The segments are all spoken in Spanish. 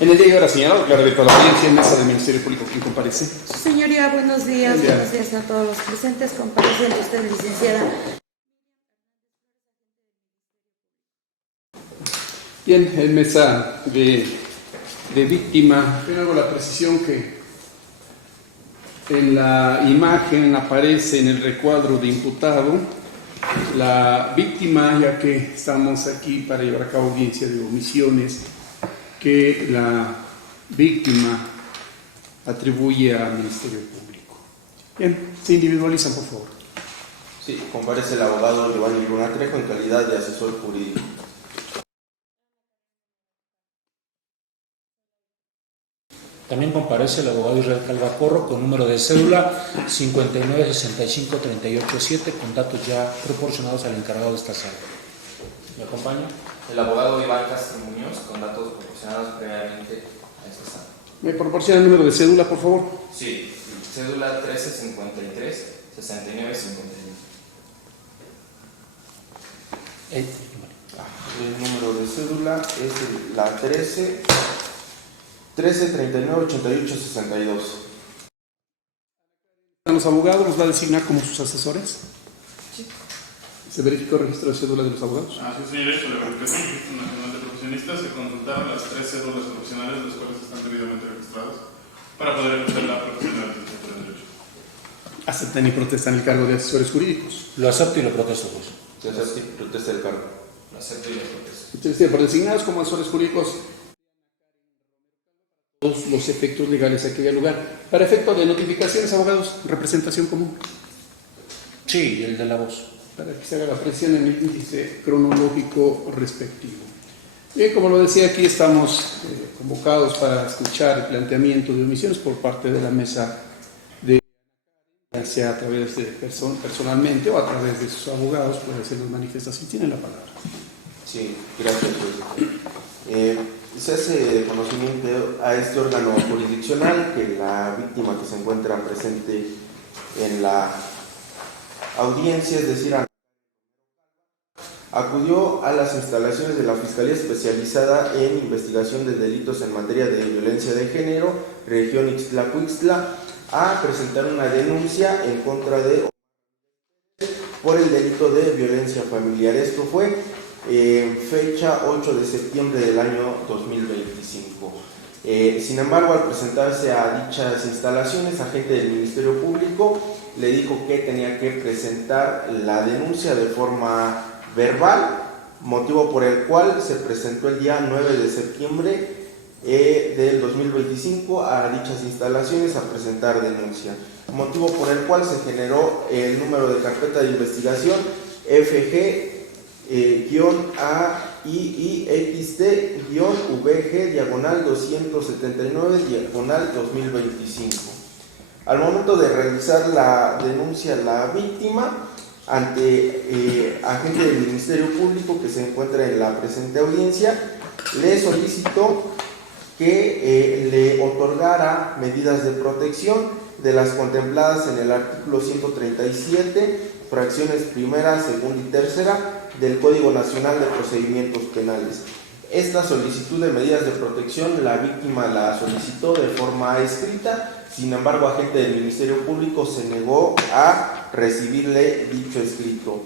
En el día de hoy, señalado, claro, de la audiencia en mesa del Ministerio Público, ¿quién comparece? Señoría, buenos días. Buenos días a todos los presentes. Compareciente usted, licenciada. Bien, en mesa de víctima, tengo la precisión que en la imagen aparece en el recuadro de imputado la víctima, ya que estamos aquí para llevar a cabo audiencia de omisiones que la víctima atribuye al Ministerio Público. Bien, se individualizan, por favor. Sí, comparece el abogado Giovanni Luna Trejo en calidad de asesor jurídico. También comparece el abogado Israel Calvacorro con número de cédula 5965387 con datos ya proporcionados al encargado de esta sala. ¿Me acompaña? El abogado Iván Castro Muñoz con datos proporcionados previamente a esta sala. ¿Me proporciona el número de cédula, por favor? Sí, cédula 1353 6951. El número de cédula es la 13398862. ¿Los abogados los va a designar como sus asesores? Sí. ¿Se verificó el registro de cédula de los abogados? Así es, señores, sobre la verificación del Registro Nacional de Profesionistas se consultaron las 3 cédulas profesionales, las cuales están debidamente registradas, para poder ejercer la profesión del derecho. Aceptan y protestan el cargo de asesores jurídicos. Lo acepto y lo protesto, juez. Se acepta y protesta el cargo. Lo acepto y lo protesto. Entonces, por designados como asesores jurídicos, todos los efectos legales a que haya lugar. Para efecto de notificaciones, abogados, representación común. Sí, el de la voz. Para que se haga la presión en el índice cronológico respectivo. Bien, como lo decía, aquí estamos convocados para escuchar el planteamiento de omisiones por parte de la mesa de, ya sea a través de personalmente o a través de sus abogados, puede hacer las manifestaciones. Tienen la palabra. Sí, gracias, juez. Se hace de conocimiento a este órgano jurisdiccional que la víctima que se encuentra presente en la audiencia, es decir, acudió a las instalaciones de la Fiscalía Especializada en Investigación de Delitos en Materia de Violencia de Género, región Ixtlahuixtla, a presentar una denuncia en contra de por el delito de violencia familiar. Esto fue fecha 8 de septiembre del año 2025. Sin embargo, al presentarse a dichas instalaciones, agente del Ministerio Público le dijo que tenía que presentar la denuncia de forma verbal, motivo por el cual se presentó el día 9 de septiembre del 2025 a dichas instalaciones a presentar denuncia, motivo por el cual se generó el número de carpeta de investigación FG-AIXT-VG-279-2025. Al momento de realizar la denuncia, la víctima, ante agente del Ministerio Público que se encuentra en la presente audiencia, le solicitó que le otorgara medidas de protección de las contempladas en el artículo 137, fracciones primera, segunda y tercera del Código Nacional de Procedimientos Penales. Esta solicitud de medidas de protección la víctima la solicitó de forma escrita, sin embargo, agente del Ministerio Público se negó a recibirle dicho escrito.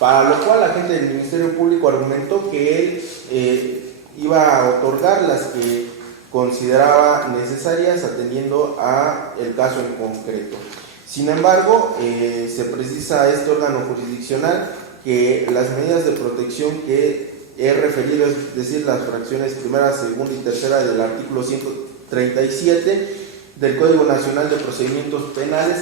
Para lo cual, agente del Ministerio Público argumentó que él iba a otorgar las que consideraba necesarias atendiendo a el caso en concreto. Sin embargo, se precisa a este órgano jurisdiccional que las medidas de protección que he referido, es decir, las fracciones primera, segunda y tercera del artículo 137 del Código Nacional de Procedimientos Penales,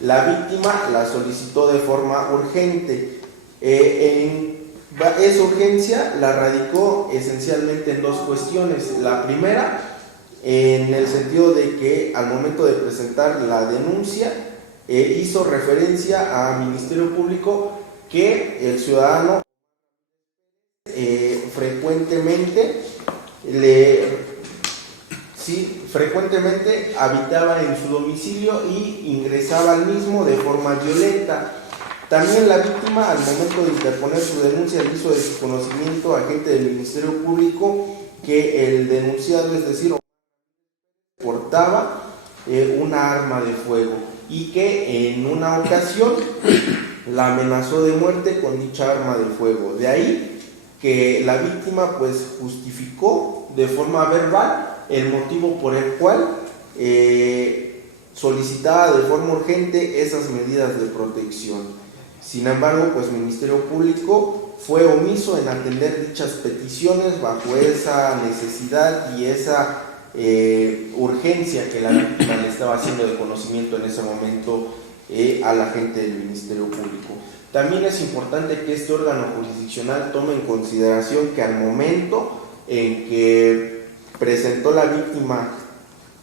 la víctima la solicitó de forma urgente. Esa urgencia la radicó esencialmente en dos cuestiones. La primera, en el sentido de que al momento de presentar la denuncia, hizo referencia al Ministerio Público que el ciudadano frecuentemente habitaba en su domicilio y ingresaba al mismo de forma violenta. También la víctima, al momento de interponer su denuncia, hizo de su conocimiento agente del Ministerio Público que el denunciado, es decir, portaba una arma de fuego y que en una ocasión la amenazó de muerte con dicha arma de fuego. De ahí que la víctima pues justificó de forma verbal el motivo por el cual solicitaba de forma urgente esas medidas de protección. Sin embargo, pues el Ministerio Público fue omiso en atender dichas peticiones bajo esa necesidad y esa urgencia que la víctima le estaba haciendo de conocimiento en ese momento a la gente del Ministerio Público. También es importante que este órgano jurisdiccional tome en consideración que al momento en que presentó la víctima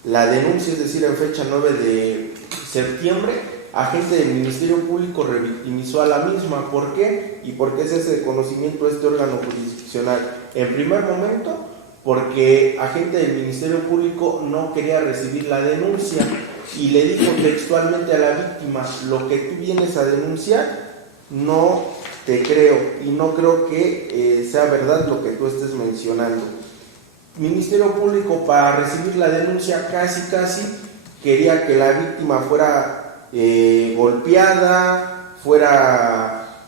la denuncia, es decir, en fecha 9 de septiembre, agente del Ministerio Público revictimizó a la misma. ¿Por qué? ¿Y por qué se hace de conocimiento este órgano jurisdiccional? En primer momento, porque agente del Ministerio Público no quería recibir la denuncia y le dijo textualmente a la víctima: lo que tú vienes a denunciar no te creo y no creo que sea verdad lo que tú estés mencionando. Ministerio Público, para recibir la denuncia, casi quería que la víctima fuera golpeada, fuera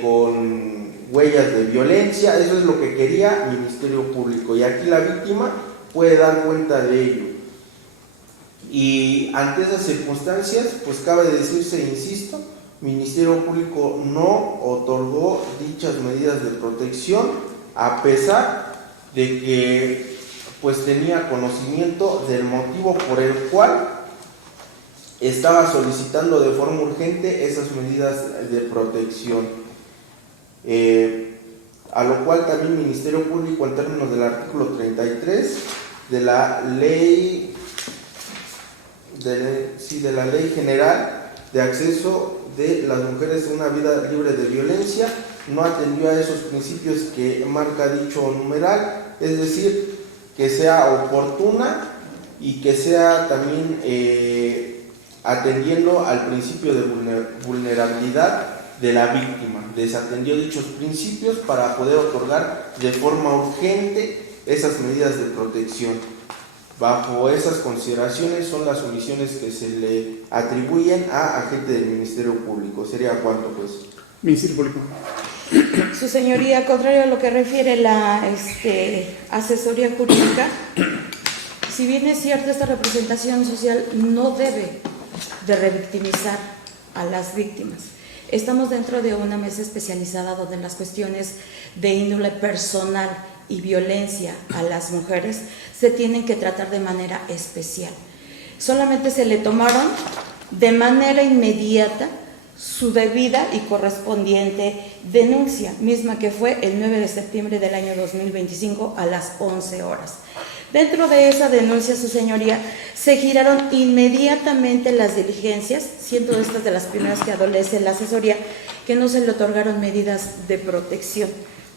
con huellas de violencia. Eso es lo que quería Ministerio Público, y aquí la víctima puede dar cuenta de ello. Y ante esas circunstancias, pues cabe decirse, insisto, Ministerio Público no otorgó dichas medidas de protección, a pesar de que pues tenía conocimiento del motivo por el cual estaba solicitando de forma urgente esas medidas de protección. A lo cual también el Ministerio Público, en términos del artículo 33 de la ley general de acceso de las mujeres a una vida libre de violencia, no atendió a esos principios que marca dicho numeral, es decir, que sea oportuna y que sea también atendiendo al principio de vulnerabilidad de la víctima. Desatendió dichos principios para poder otorgar de forma urgente esas medidas de protección. Bajo esas consideraciones son las omisiones que se le atribuyen a agente del Ministerio Público. ¿Sería cuánto, pues? Ministerio Público. Su señoría, contrario a lo que refiere la asesoría jurídica, si bien es cierto, esta representación social no debe de revictimizar a las víctimas. Estamos dentro de una mesa especializada donde las cuestiones de índole personal y violencia a las mujeres se tienen que tratar de manera especial. Solamente se le tomaron de manera inmediata su debida y correspondiente denuncia, misma que fue el 9 de septiembre del año 2025 a las 11 horas. Dentro de esa denuncia, su señoría, se giraron inmediatamente las diligencias, siendo estas de las primeras que adolece la asesoría, que no se le otorgaron medidas de protección.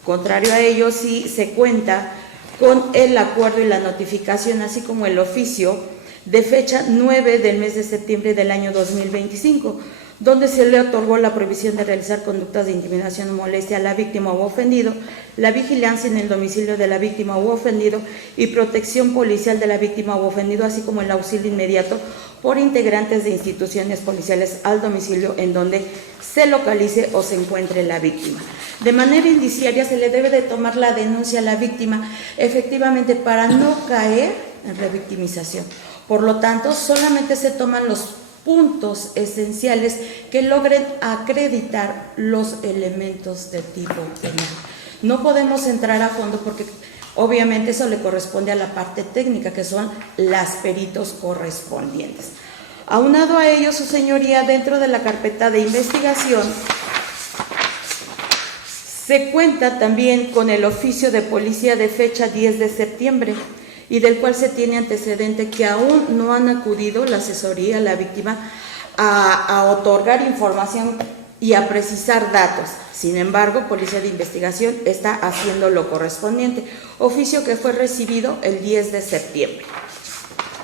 Contrario a ello, sí se cuenta con el acuerdo y la notificación, así como el oficio de fecha 9 del mes de septiembre del año 2025, donde se le otorgó la prohibición de realizar conductas de intimidación o molestia a la víctima u ofendido, la vigilancia en el domicilio de la víctima u ofendido y protección policial de la víctima u ofendido, así como el auxilio inmediato por integrantes de instituciones policiales al domicilio en donde se localice o se encuentre la víctima. De manera indiciaria se le debe de tomar la denuncia a la víctima, efectivamente, para no caer en revictimización. Por lo tanto, solamente se toman los puntos esenciales que logren acreditar los elementos de tipo penal. No podemos entrar a fondo porque obviamente eso le corresponde a la parte técnica, que son las peritos correspondientes. Aunado a ello, su señoría, dentro de la carpeta de investigación se cuenta también con el oficio de policía de fecha 10 de septiembre, y del cual se tiene antecedente que aún no han acudido la asesoría a la víctima a otorgar información y a precisar datos. Sin embargo, Policía de Investigación está haciendo lo correspondiente, oficio que fue recibido el 10 de septiembre.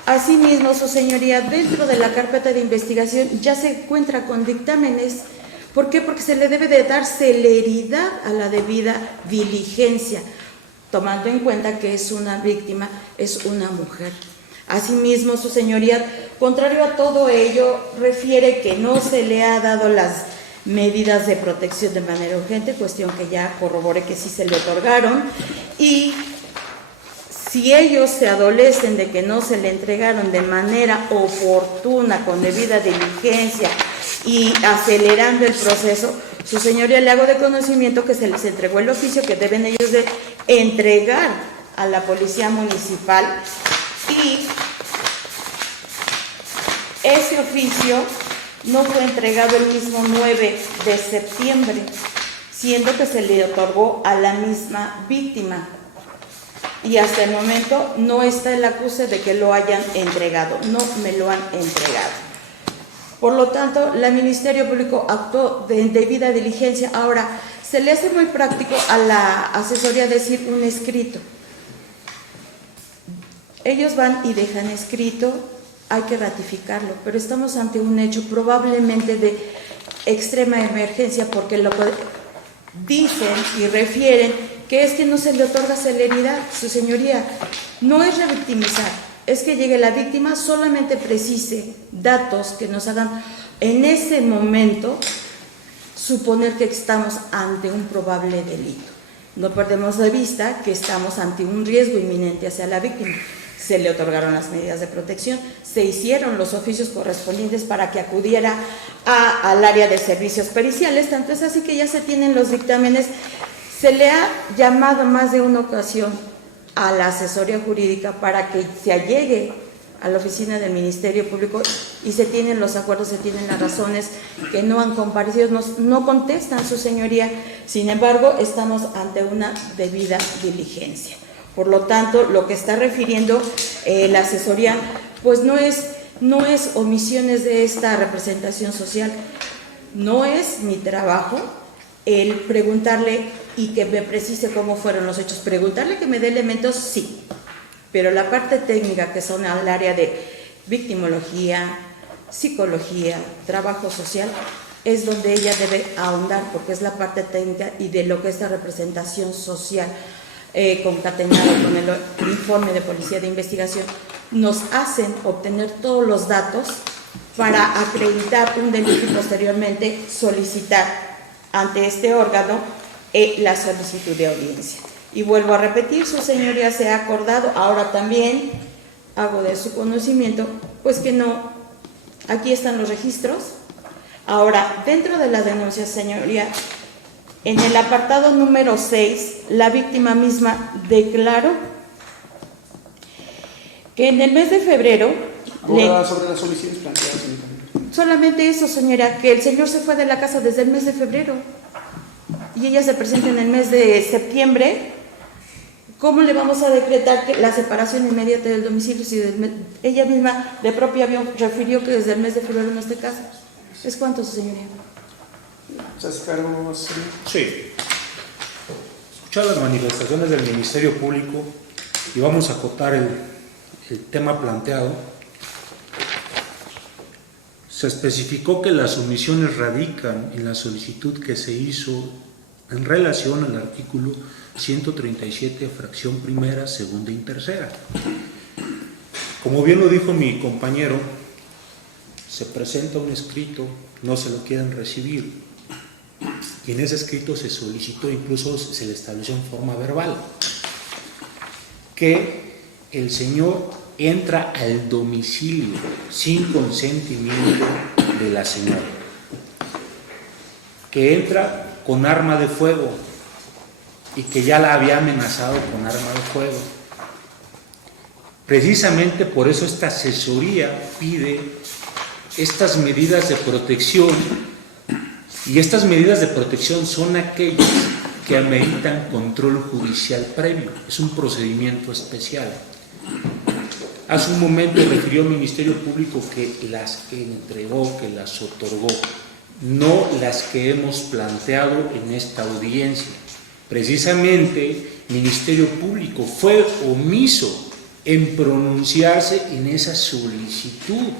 Asimismo, su señoría, dentro de la carpeta de investigación ya se encuentra con dictámenes. ¿Por qué? Porque se le debe de dar celeridad a la debida diligencia. tomando en cuenta que es una víctima, es una mujer. Asimismo, su señoría, contrario a todo ello, refiere que no se le ha dado las medidas de protección de manera urgente, cuestión que ya corroboré que sí se le otorgaron, y si ellos se adolecen de que no se le entregaron de manera oportuna, con debida diligencia y acelerando el proceso, su señoría, le hago de conocimiento que se les entregó el oficio que deben ellos de entregar a la policía municipal, y ese oficio no fue entregado el mismo 9 de septiembre, siendo que se le otorgó a la misma víctima. Y hasta el momento no está el acuse de que lo hayan entregado, no me lo han entregado. Por lo tanto, el Ministerio Público actuó de debida diligencia. Ahora, se le hace muy práctico a la asesoría decir un escrito. Ellos van y dejan escrito, hay que ratificarlo, pero estamos ante un hecho probablemente de extrema emergencia, porque lo que dicen y refieren que es que no se le otorga celeridad. Su señoría, no es revictimizar, es que llegue la víctima, solamente precise datos que nos hagan en ese momento suponer que estamos ante un probable delito. No perdemos de vista que estamos ante un riesgo inminente hacia la víctima. Se le otorgaron las medidas de protección, se hicieron los oficios correspondientes para que acudiera al área de servicios periciales, tanto es así que ya se tienen los dictámenes. Se le ha llamado más de una ocasión a la asesoría jurídica para que se allegue a la oficina del Ministerio Público, y se tienen los acuerdos, se tienen las razones, que no han comparecido, no contestan, su señoría. Sin embargo, estamos ante una debida diligencia. Por lo tanto, lo que está refiriendo la asesoría, pues no es omisiones de esta representación social. No es mi trabajo el preguntarle y que me precise cómo fueron los hechos. Preguntarle que me dé elementos, sí, pero la parte técnica, que son al área de victimología, psicología, trabajo social, es donde ella debe ahondar, porque es la parte técnica y de lo que esta representación social, concatenado con el informe de policía de investigación, nos hacen obtener todos los datos para acreditar un delito y posteriormente solicitar ante este órgano la solicitud de audiencia. Y vuelvo a repetir, su señoría, se ha acordado, ahora también hago de su conocimiento, pues que no, aquí están los registros. Ahora, dentro de la denuncia, señoría, en el apartado número 6, la víctima misma declaró que en el mes de febrero... sobre las solicitudes planteadas, señora. Solamente eso, señora, que el señor se fue de la casa desde el mes de febrero y ella se presenta en el mes de septiembre. ¿Cómo le vamos a decretar que la separación inmediata del domicilio si ella misma de propia avión refirió que desde el mes de febrero no esté en casa? ¿Es cuánto, su señoría? ¿Se hace cargo, señor? Sí. Escuchar las manifestaciones del Ministerio Público y vamos a acotar el tema planteado. Se especificó que las omisiones radican en la solicitud que se hizo en relación al artículo 137, fracción primera, segunda y tercera. Como bien lo dijo mi compañero, se presenta un escrito, no se lo quieren recibir, y en ese escrito se solicitó, incluso se le estableció en forma verbal, que el señor entra al domicilio sin consentimiento de la señora, que entra con arma de fuego y que ya la había amenazado con arma de fuego. Precisamente por eso esta asesoría pide estas medidas de protección, y estas medidas de protección son aquellas que ameritan control judicial previo, es un procedimiento especial. Hace un momento refirió el Ministerio Público que las entregó, que las otorgó, no las que hemos planteado en esta audiencia. Precisamente, el Ministerio Público fue omiso en pronunciarse en esa solicitud.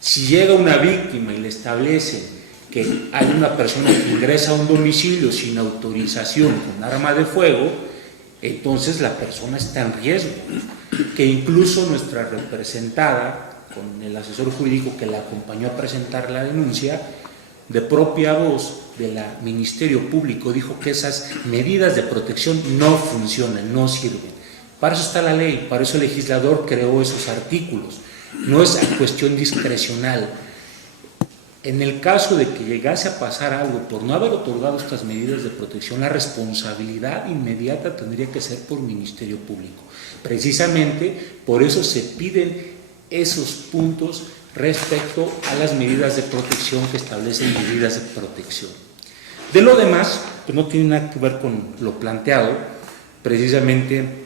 Si llega una víctima y le establece que hay una persona que ingresa a un domicilio sin autorización con arma de fuego, entonces la persona está en riesgo, que incluso nuestra representada, con el asesor jurídico que la acompañó a presentar la denuncia, de propia voz del Ministerio Público dijo que esas medidas de protección no funcionan, no sirven. Para eso está la ley, para eso el legislador creó esos artículos, no es cuestión discrecional. En el caso de que llegase a pasar algo por no haber otorgado estas medidas de protección, la responsabilidad inmediata tendría que ser por Ministerio Público. Precisamente por eso se piden esos puntos respecto a las medidas de protección que establecen medidas de protección. De lo demás, pues no tiene nada que ver con lo planteado. Precisamente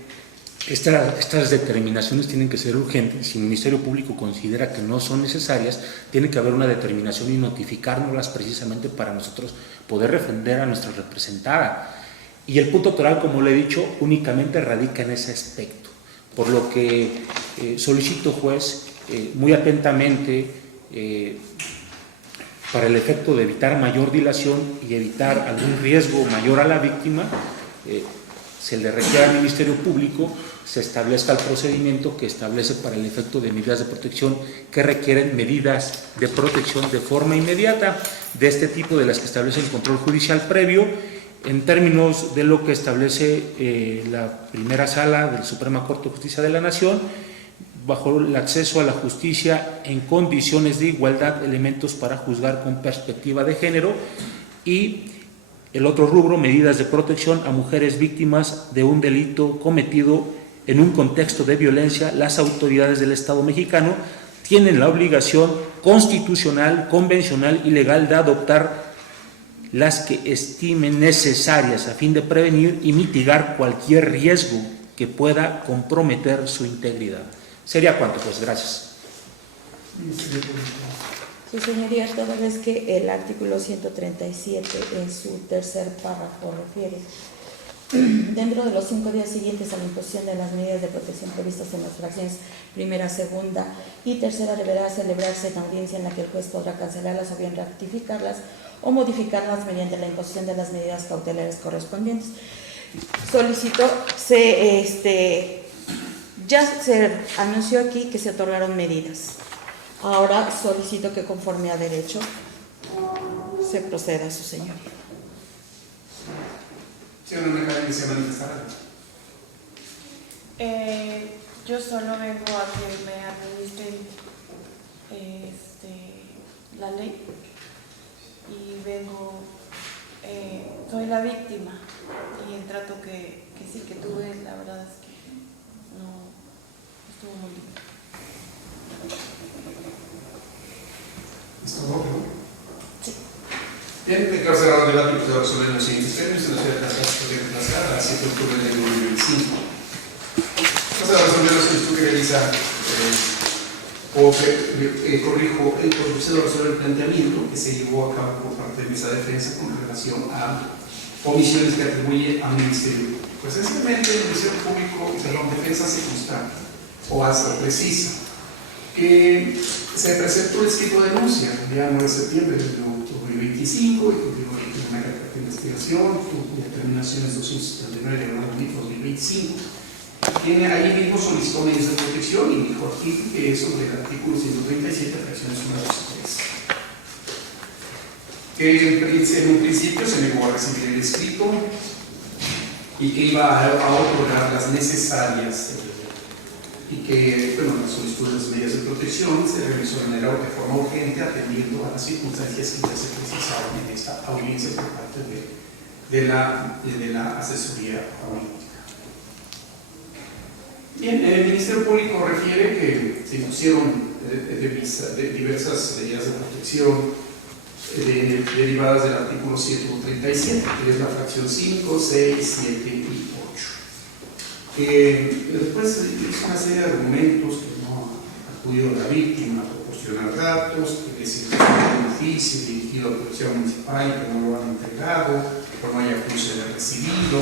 estas determinaciones tienen que ser urgentes. Si el Ministerio Público considera que no son necesarias, tiene que haber una determinación y notificárnoslas precisamente para nosotros poder defender a nuestra representada. Y el punto autoral, como le he dicho, únicamente radica en ese aspecto. Por lo que solicito, juez, muy atentamente, para el efecto de evitar mayor dilación y evitar algún riesgo mayor a la víctima, se le requiere al Ministerio Público se establezca el procedimiento que establece para el efecto de medidas de protección que requieren medidas de protección de forma inmediata, de este tipo de las que establece el control judicial previo, en términos de lo que establece la primera sala de la Suprema Corte de Justicia de la Nación, bajo el acceso a la justicia en condiciones de igualdad, elementos para juzgar con perspectiva de género, y el otro rubro, medidas de protección a mujeres víctimas de un delito cometido en un contexto de violencia. Las autoridades del Estado mexicano tienen la obligación constitucional, convencional y legal de adoptar las que estimen necesarias a fin de prevenir y mitigar cualquier riesgo que pueda comprometer su integridad. Sería cuanto, pues, gracias. Sí, señoría, toda vez que el artículo 137 en su tercer párrafo refiere: dentro de los 5 días siguientes a la imposición de las medidas de protección previstas en las fracciones primera, segunda y tercera, deberá celebrarse en audiencia en la que el juez podrá cancelarlas o bien ratificarlas o modificarlas mediante la imposición de las medidas cautelares correspondientes. Solicito, ya se anunció aquí que se otorgaron medidas. Ahora solicito que, conforme a derecho, se proceda a su señoría. Señora Macario, ¿se manifestará? Yo solo vengo a que me administren la ley y vengo, soy la víctima, y el trato que sí que tuve, la verdad es que no estuvo muy bien. ¿Es todo, no? Sí. Bien, declaro cerrado el debate y proceder a resolver en los siguientes términos. En la ciudad de Tascasco, de Tlaxcala, a 7 de octubre del 2025. Proceder a resolver la solicitud que realiza, procedo a resolver el planteamiento que se llevó a cabo por parte de Mesa Defensa con relación a omisiones que atribuye al Ministerio Público. Pues esencialmente el Ministerio Público, Defensa se constata o hasta precisa que se presentó el escrito de denuncia el día 9 de septiembre del 2025 y continuó una carpeta de investigación, cuya terminación es 279 de 2025. Tiene ahí mismo solicitó medidas de protección y dijo aquí que es sobre el artículo 137, fracciones 1, 2 y 3. En un principio se negó a recibir el escrito y que iba a otorgar las necesarias, y que, bueno, las solicitudes de medidas de protección se realizó de forma urgente, atendiendo a las circunstancias que ya se precisaron en esta audiencia por parte de la asesoría jurídica. Bien, el Ministerio Público refiere que se impusieron diversas medidas de protección derivadas del artículo 137, que es la fracción 5, 6, 7 y 8. Después hizo una serie de argumentos: que no ha acudido la víctima a proporcionar datos, que es un oficio dirigido a la Policía Municipal y que no lo han entregado, que no hay acuse de recibido.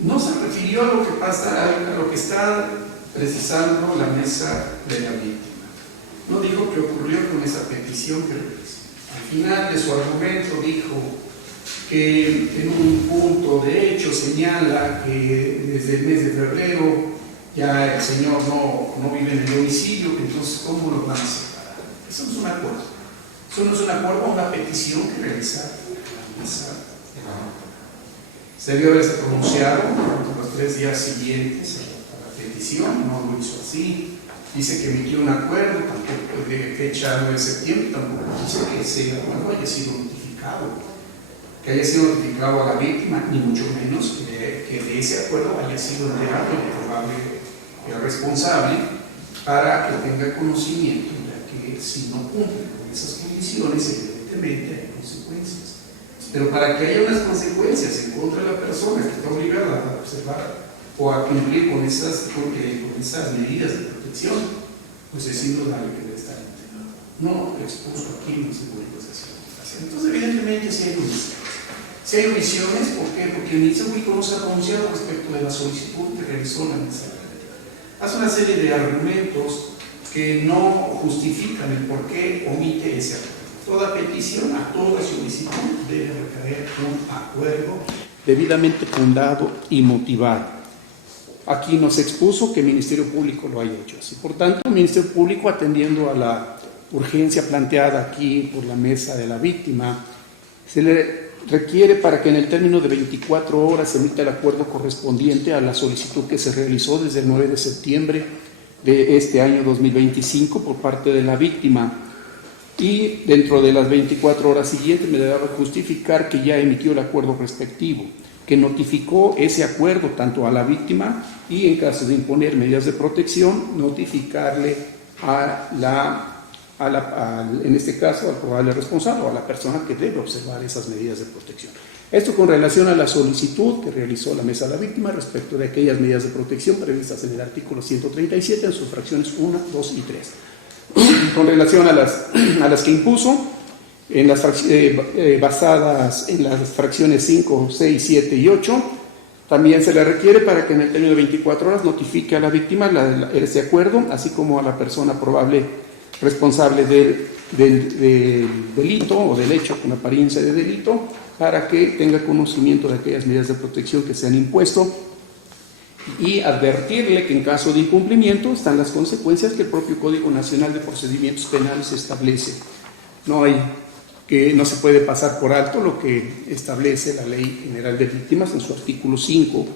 No se refirió a lo que pasa, a lo que está precisando la mesa de la víctima. No dijo qué ocurrió con esa petición que realizó. al final de su argumento dijo que en un punto de hecho señala que desde el mes de febrero ya el señor no vive en el domicilio, que entonces ¿cómo lo van a separar? Eso no es un acuerdo. Eso no es un acuerdo, una petición que realizar la mesa. Se debió haberse pronunciado los 3 días siguientes a la petición, no lo hizo así. Dice que emitió un acuerdo, tampoco de fecha 9 de septiembre, tampoco dice que ese acuerdo haya sido notificado, que haya sido notificado a la víctima, ni mucho menos que de ese acuerdo haya sido enterado el probable responsable, para que tenga conocimiento de que si no cumple con esas condiciones, evidentemente hay consecuencias. Pero para que haya unas consecuencias en contra de la persona que está obligada a observar o a cumplir con esas medidas de protección, pues es indudable que debe estar enterado. No expuso aquí, no se vuelve a hacer. Entonces, evidentemente, sí hay omisiones. Si hay omisiones, ¿por qué? Porque el Ministerio Público no se ha pronunciado respecto de la solicitud que realizó la mesa. Hace una serie de argumentos que no justifican el por qué omite ese acuerdo. Toda petición, a toda solicitud debe recaer un acuerdo debidamente fundado y motivado. Aquí nos expuso que el Ministerio Público lo haya hecho así. Por tanto, el Ministerio Público, atendiendo a la urgencia planteada aquí por la mesa de la víctima, se le requiere para que en el término de 24 horas se emita el acuerdo correspondiente a la solicitud que se realizó desde el 9 de septiembre de este año 2025 por parte de la víctima, y dentro de las 24 horas siguientes me debe justificar que ya emitió el acuerdo respectivo, que notificó ese acuerdo tanto a la víctima y, en caso de imponer medidas de protección, notificarle en este caso al probable responsable o a la persona que debe observar esas medidas de protección. Esto con relación a la solicitud que realizó la mesa de la víctima respecto de aquellas medidas de protección previstas en el artículo 137 en sus fracciones 1, 2 y 3. Con relación a las que impuso, basadas en las fracciones 5, 6, 7 y 8, también se le requiere para que en el término de 24 horas notifique a la víctima ese acuerdo, así como a la persona probable responsable del delito o del hecho con apariencia de delito, para que tenga conocimiento de aquellas medidas de protección que se han impuesto, y advertirle que en caso de incumplimiento están las consecuencias que el propio Código Nacional de Procedimientos Penales establece. No se puede pasar por alto lo que establece la Ley General de Víctimas en su artículo 5,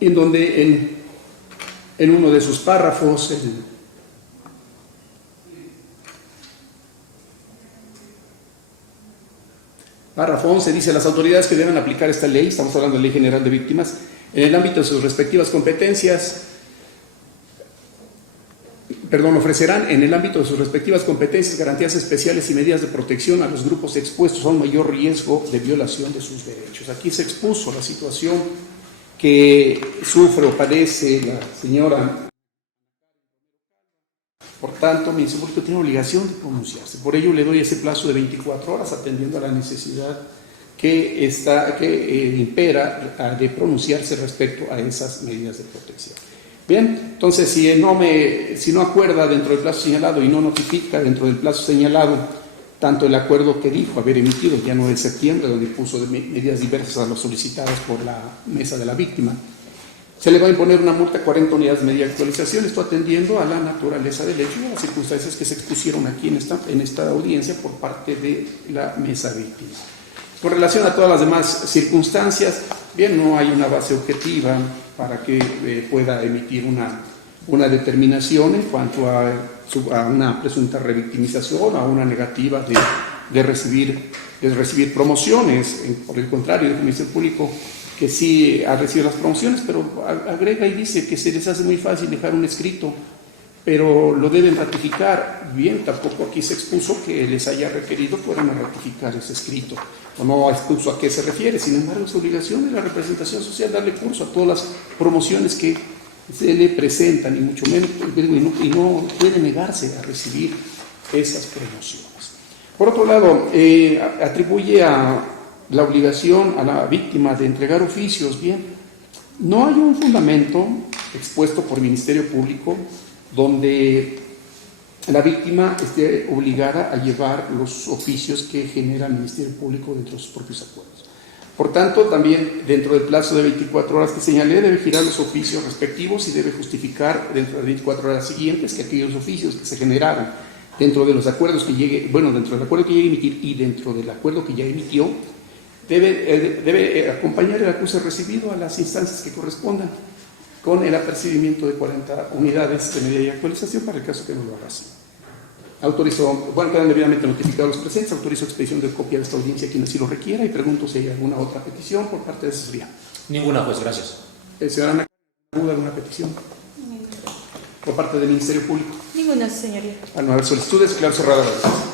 en donde en uno de sus párrafos, párrafo 11, dice: las autoridades que deben aplicar esta ley, estamos hablando de Ley General de Víctimas, en el ámbito de sus respectivas competencias, ofrecerán en el ámbito de sus respectivas competencias garantías especiales y medidas de protección a los grupos expuestos a un mayor riesgo de violación de sus derechos. Aquí se expuso la situación que sufre o padece la señora. Por tanto, el Ministerio Público tiene obligación de pronunciarse. Por ello le doy ese plazo de 24 horas, atendiendo a la necesidad que impera de pronunciarse respecto a esas medidas de protección. Bien, entonces si no acuerda dentro del plazo señalado y no notifica dentro del plazo señalado, tanto el acuerdo que dijo haber emitido ya 9 de septiembre, donde puso medidas diversas a las solicitadas por la mesa de la víctima, se le va a imponer una multa de 40 unidades de medida de actualización, esto atendiendo a la naturaleza del hecho y a las circunstancias que se expusieron aquí en esta audiencia por parte de la mesa víctima. Con relación a todas las demás circunstancias, bien, no hay una base objetiva para que pueda emitir una determinación en cuanto a una presunta revictimización, a una negativa de recibir promociones. Por el contrario, el Ministerio Público que sí ha recibido las promociones, pero agrega y dice que se les hace muy fácil dejar un escrito, pero lo deben ratificar. Bien, tampoco aquí se expuso que les haya requerido puedan ratificar ese escrito, o no expuso a qué se refiere. Sin embargo, es obligación de la representación social darle curso a todas las promociones que se le presentan, y mucho menos, y no puede negarse a recibir esas promociones. Por otro lado, atribuye a la obligación a la víctima de entregar oficios. Bien, no hay un fundamento expuesto por el Ministerio Público donde la víctima esté obligada a llevar los oficios que genera el Ministerio Público dentro de sus propios acuerdos. Por tanto, también dentro del plazo de 24 horas que señalé, debe girar los oficios respectivos y debe justificar dentro de 24 horas siguientes que aquellos oficios que se generaron dentro de los acuerdos que llegue, bueno, dentro del acuerdo que llegue a emitir y dentro del acuerdo que ya emitió, debe acompañar el acuse recibido a las instancias que correspondan, con el apercibimiento de 40 unidades de medida y actualización para el caso que no lo haga así. Autorizo, bueno, quedan debidamente notificados los presentes, autorizo expedición de copia de esta audiencia a quien así lo requiera y pregunto si hay alguna otra petición por parte de asesoría. Ninguna, juez, gracias. Señora Ana, ¿alguna petición por parte del Ministerio Público? Ninguna, señoría. Al no haber solicitudes, claro cerrada la votación.